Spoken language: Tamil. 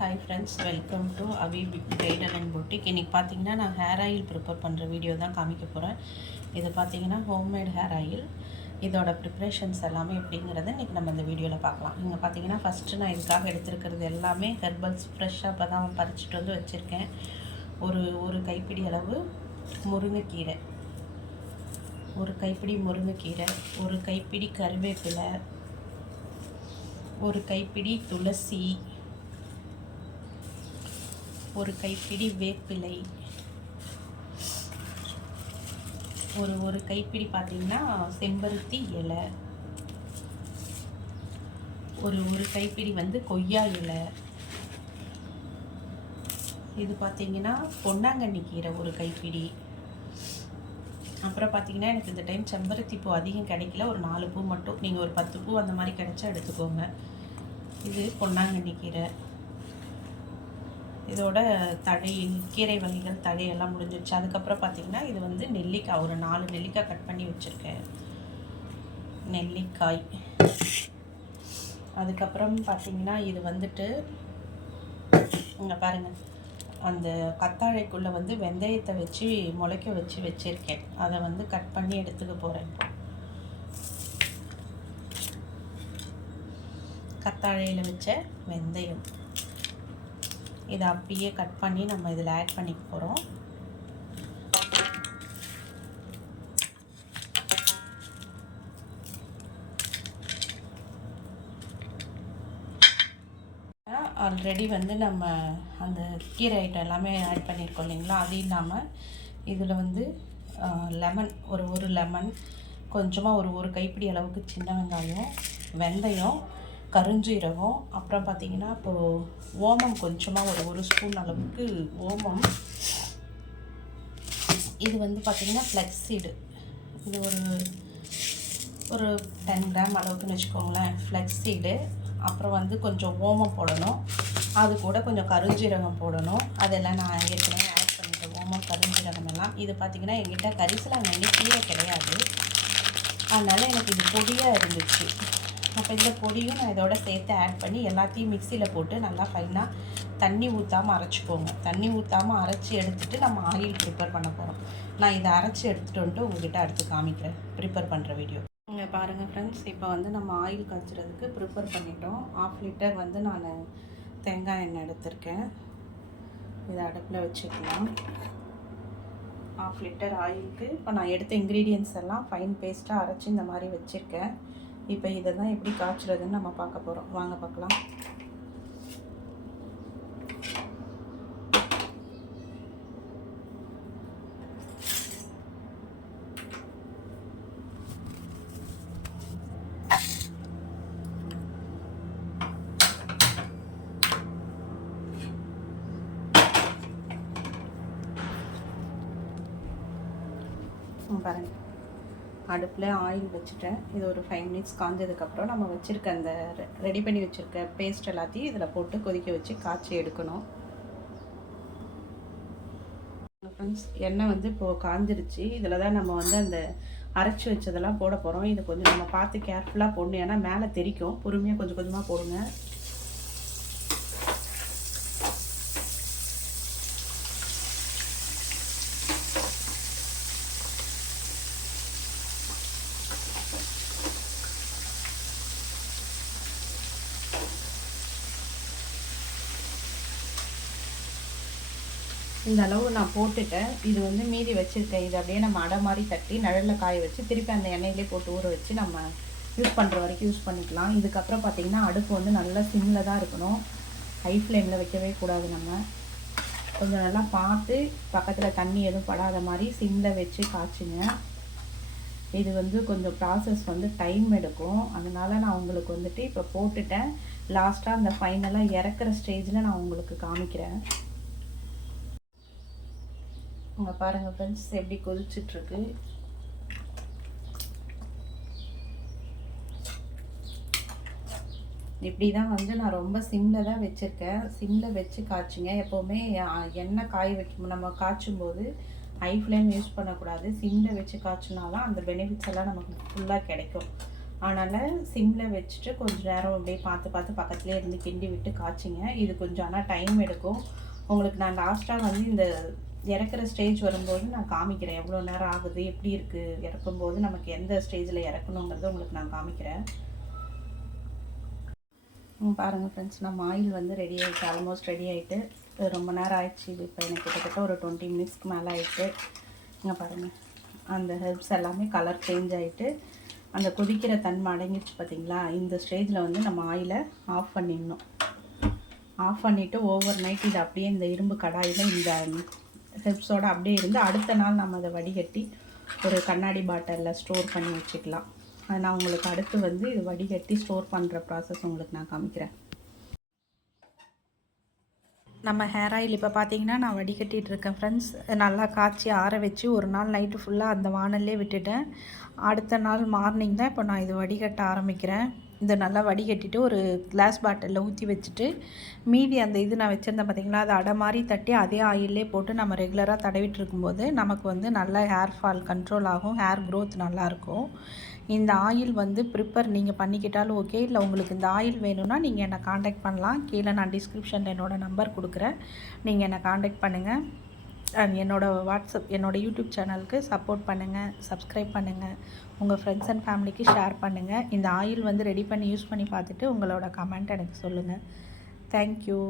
Hi friends, welcome to Avi bridal and boutique. இன்றைக்கி பார்த்தீங்கன்னா நான் ஹேர் ஆயில் ப்ரிப்பேர் பண்ணுற வீடியோ தான் காமிக்க போகிறேன். இது பார்த்தீங்கன்னா ஹோம்மேட் ஹேர் ஆயில். இதோட ப்ரிப்ரேஷன்ஸ் எல்லாமே எப்படிங்கிறத இன்றைக்கி நம்ம இந்த வீடியோவில் பார்க்கலாம். இங்கே பார்த்தீங்கன்னா ஃபஸ்ட்டு நான் இதுக்காக எடுத்துருக்கிறது எல்லாமே ஹெர்பல்ஸ் ஃப்ரெஷ்ஷாக இப்போ தான் பறிச்சுட்டு வந்து வச்சுருக்கேன். ஒரு கைப்பிடி அளவு முருங்கைக்கீரை, ஒரு கைப்பிடி முருங்கைக்கீரை, ஒரு கைப்பிடி கருவேப்பிலை, ஒரு கைப்பிடி துளசி, ஒரு கைப்பிடி வேப்பிலை, ஒரு கைப்பிடி பார்த்திங்கன்னா செம்பருத்தி இலை, ஒரு கைப்பிடி வந்து கொய்யா இலை, இது பார்த்திங்கன்னா பொன்னாங்கண்ணி கீரை ஒரு கைப்பிடி. அப்புறம் பார்த்திங்கன்னா எனக்கு இந்த டைம் செம்பருத்தி பூ அதிகம் கிடைக்கல, ஒரு 4 பூ மட்டும், நீங்கள் ஒரு 10 பூ அந்த மாதிரி கிடைச்சா எடுத்துக்கோங்க. இது பொன்னாங்கண்ணி கீரை. இதோட தழை, கீரை வகைகள் தழையெல்லாம் முடிஞ்சிடுச்சு. அதுக்கப்புறம் பார்த்திங்கன்னா இது வந்து நெல்லிக்காய், ஒரு 4 நெல்லிக்காய் கட் பண்ணி வச்சுருக்கேன், நெல்லிக்காய். அதுக்கப்புறம் பார்த்திங்கன்னா இது வந்துட்டு இங்கே பாருங்கள், அந்த கத்தாழைக்குள்ளே வந்து வெந்தயத்தை வச்சு முளைக்க வச்சுருக்கேன். அதை வந்து கட் பண்ணி எடுத்துக்க போகிறேன். கத்தாழையில் வச்ச வெந்தயம் இதை அப்படியே கட் பண்ணி நம்ம இதில் ஆட் பண்ணிக்க போகிறோம். ஆல்ரெடி வந்து நம்ம அந்த கீரை ஐட்டம் எல்லாமே ஆட் பண்ணியிருக்கோம் இல்லைங்களா? அது இல்லாமல் இதில் வந்து லெமன், ஒரு லெமன், கொஞ்சமாக ஒரு கைப்பிடி அளவுக்கு சின்ன வெங்காயம், வெந்தயம், கருஞ்சீரகம், அப்புறம் பார்த்திங்கன்னா இப்போது ஓமம், கொஞ்சமாக ஒரு ஸ்பூன் அளவுக்கு ஓமம். இது வந்து பார்த்திங்கன்னா ஃப்ளெக்ஸ் சீடு, இது ஒரு 10 கிராம் அளவுக்குன்னு வச்சுக்கோங்களேன், ஃப்ளெக்ஸ் சீடு. அப்புறம் வந்து கொஞ்சம் ஓமம் போடணும், அது கூட கொஞ்சம் கருஞ்சீரகம் போடணும். அதெல்லாம் நான் ஏற்கனவே ஆட் பண்ணிட்டேன், ஓமம் கருஞ்சீரகம் எல்லாம். இது பார்த்திங்கன்னா என்கிட்ட கரிசலாங்கண்ணி கீரை கிடையாது, அதனால் எனக்கு இது பொடியாக இருந்துச்சு. அப்போ இந்த பொடியும் நான் இதோட சேர்த்து ஆட் பண்ணி எல்லாத்தையும் மிக்சியில் போட்டு நல்லா ஃபைனாக தண்ணி ஊற்றாமல் அரைச்சிக்கோங்க. தண்ணி ஊற்றாமல் அரைச்சி எடுத்துகிட்டு நம்ம ஆயில் ப்ரிப்பேர் பண்ண போகிறோம். நான் இதை அரைச்சி எடுத்துகிட்டு வந்துட்டு உங்கள்கிட்ட அடுத்து காமிக்கிறேன் ப்ரிப்பேர் பண்ணுற வீடியோ. இங்கே பாருங்கள் ஃப்ரெண்ட்ஸ், இப்போ வந்து நம்ம ஆயில் காய்ச்சறதுக்கு ப்ரிப்பேர் பண்ணிட்டோம். 1/2 லிட்டர் வந்து நான் தேங்காய் எண்ணெய் எடுத்திருக்கேன். இதை அடுப்பில் வச்சுக்கலாம். 1/2 லிட்டர் ஆயிலுக்கு இப்போ நான் எடுத்த இன்க்ரீடியன்ட்ஸ் எல்லாம் ஃபைன் பேஸ்ட்டாக அரைச்சி இந்த மாதிரி வச்சுருக்கேன். இப்போ இதை தான் எப்படி காய்ச்சுறதுன்னு நம்ம பார்க்க போகிறோம். வாங்க பார்க்கலாம். பாருங்கள், அடுப்பில் ஆயில் வச்சுட்டேன். இது ஒரு 5 மினிட்ஸ் காஞ்சதுக்கப்புறம் நம்ம வச்சுருக்க அந்த ரெடி பண்ணி வச்சுருக்க பேஸ்ட் எல்லாத்தையும் இதில் போட்டு கொதிக்க வச்சு காய்ச்சி எடுக்கணும். ஃப்ரெண்ட்ஸ், எண்ணெய் வந்து இப்போது காஞ்சிருச்சு. இதில் தான் நம்ம வந்து அந்த அரைச்சி வச்சதெல்லாம் போட போகிறோம். இது கொஞ்சம் நம்ம பார்த்து கேர்ஃபுல்லாக போடணும், ஏன்னா மேலே தெரிக்கும். பொறுமையாக கொஞ்சம் கொஞ்சமாக போடுங்க. இந்த அளவு நான் போட்டுட்டேன். இது வந்து மீதி வச்சுருக்கேன். இது அப்படியே நம்ம அடை மாதிரி தட்டி நிழலில் காய வச்சு திருப்பி அந்த எண்ணெயிலே போட்டு ஊற வச்சு நம்ம யூஸ் பண்ணுற வரைக்கும் யூஸ் பண்ணிக்கலாம். இதுக்கப்புறம் பார்த்திங்கன்னா அடுப்பு வந்து நல்லா சிம்மில் தான் இருக்கணும், ஹை ஃப்ளேமில் வைக்கவே கூடாது. நம்ம கொஞ்சம் நல்லா பார்த்து பக்கத்தில் தண்ணி எதுவும் படாத மாதிரி சிம்மில் வச்சு காய்ச்சுங்க. இது வந்து கொஞ்சம் ப்ராசஸ் வந்து டைம் எடுக்கும், அதனால் நான் உங்களுக்கு வந்துட்டு இப்போ போட்டுட்டேன். லாஸ்ட்டாக அந்த ஃபைனலாக இறக்குற ஸ்டேஜில் நான் உங்களுக்கு காமிக்கிறேன். இங்கே பாருங்கள் ஃப்ரெண்ட்ஸ், எப்படி கொதிச்சிட்ருக்கு. இப்படி தான் வந்து நான் ரொம்ப சிம்மில் தான் வச்சுருக்கேன். சிம்மில் வச்சு காய்ச்சிங்க. எப்போவுமே எண்ணெய் காய வைக்கும் நம்ம காய்ச்சும் போது ஹை ஃப்ளேம் யூஸ் பண்ணக்கூடாது. சிம்மில் வச்சு காய்ச்சினா தான் அந்த பெனிஃபிட்ஸ் எல்லாம் நமக்கு ஃபுல்லாக கிடைக்கும். அதனால் சிம்மில் வச்சுட்டு கொஞ்சம் நேரம் அப்படியே பார்த்து பார்த்து பக்கத்துலேயே இருந்து கிண்டி விட்டு காய்ச்சிங்க. இது கொஞ்சம் ஆனால் டைம் எடுக்கும். உங்களுக்கு நான் லாஸ்ட்டாக வந்து இந்த இறக்குற ஸ்டேஜ் வரும்போது நான் காமிக்கிறேன் எவ்வளோ நேரம் ஆகுது, எப்படி இருக்குது, இறக்கும்போது நமக்கு எந்த ஸ்டேஜில் இறக்கணுங்கிறத உங்களுக்கு நான் காமிக்கிறேன். பாருங்கள் ஃப்ரெண்ட்ஸ், நம்ம ஆயில் வந்து ரெடி ஆகிட்டு, ஆல்மோஸ்ட் ரெடி ஆகிட்டு. ரொம்ப நேரம் ஆயிடுச்சு. இது இப்போ எனக்கு கிட்டத்தட்ட ஒரு 20 மினிட்ஸ்க்கு மேலே ஆகிட்டு. இங்கே பாருங்கள், அந்த ஹெர்ப்ஸ் எல்லாமே கலர் சேஞ்ச் ஆகிட்டு அந்த கொதிக்கிற தன்மை அடங்கிடுச்சு பார்த்தீங்களா. இந்த ஸ்டேஜில் வந்து நம்ம ஆயிலை ஆஃப் பண்ணிடணும். ஆஃப் பண்ணிவிட்டு ஓவர் நைட் இது அப்படியே இந்த இரும்பு கடாயில் இந்த ஹெர்ப்ஸோடு அப்படியே இருந்து அடுத்த நாள் நம்ம அதை வடிகட்டி ஒரு கண்ணாடி பாட்டிலில் ஸ்டோர் பண்ணி வச்சுக்கலாம். அது நான் உங்களுக்கு அடுத்து வந்து இது வடிகட்டி ஸ்டோர் பண்ணுற ப்ராசஸ் உங்களுக்கு நான் காமிக்கிறேன். நம்ம ஹேர் ஆயில் இப்போ பார்த்தீங்கன்னா நான் வடிகட்டிகிட்டு இருக்கேன் ஃப்ரெண்ட்ஸ். நல்லா காய்ச்சி ஆற வச்சு ஒரு நாள் நைட்டு ஃபுல்லாக அந்த வானல்லே விட்டுட்டேன். அடுத்த நாள் மார்னிங் தான் இப்போ நான் இது வடிகட்ட ஆரம்பிக்கிறேன். இதை நல்லா வடிகட்டிட்டு ஒரு கிளாஸ் பாட்டிலில் ஊற்றி வச்சுட்டு மீதி அந்த இது நான் வச்சுருந்தேன் பார்த்தீங்களா, அதை அடை மாதிரி தட்டி அதே ஆயிலே போட்டு நம்ம ரெகுலராக தடவிட்டு இருக்கும்போது நமக்கு வந்து நல்ல ஹேர் ஃபால் கண்ட்ரோல் ஆகும், ஹேர் க்ரோத் நல்லாயிருக்கும். இந்த ஆயில் வந்து ப்ரிப்பேர் நீங்கள் பண்ணிக்கிட்டாலும் ஓகே, இல்லை உங்களுக்கு இந்த ஆயில் வேணும்னா நீங்கள் என்னை காண்டாக்ட் பண்ணலாம். கீழே நான் டிஸ்கிரிப்ஷனில் என்னோடய நம்பர் கொடுக்குறேன், நீங்கள் என்னை காண்டாக்ட் பண்ணுங்கள். என்னோடய வாட்ஸ்அப், என்னோடய யூடியூப் சேனலுக்கு சப்போர்ட் பண்ணுங்கள், சப்ஸ்கிரைப் பண்ணுங்கள், உங்கள் ஃப்ரெண்ட்ஸ் அண்ட் ஃபேமிலிக்கு ஷேர் பண்ணுங்கள். இந்த ஆயில் வந்து ரெடி பண்ணி யூஸ் பண்ணி பார்த்துட்டு உங்களோட கமெண்ட் எனக்கு சொல்லுங்கள். தேங்க்யூ.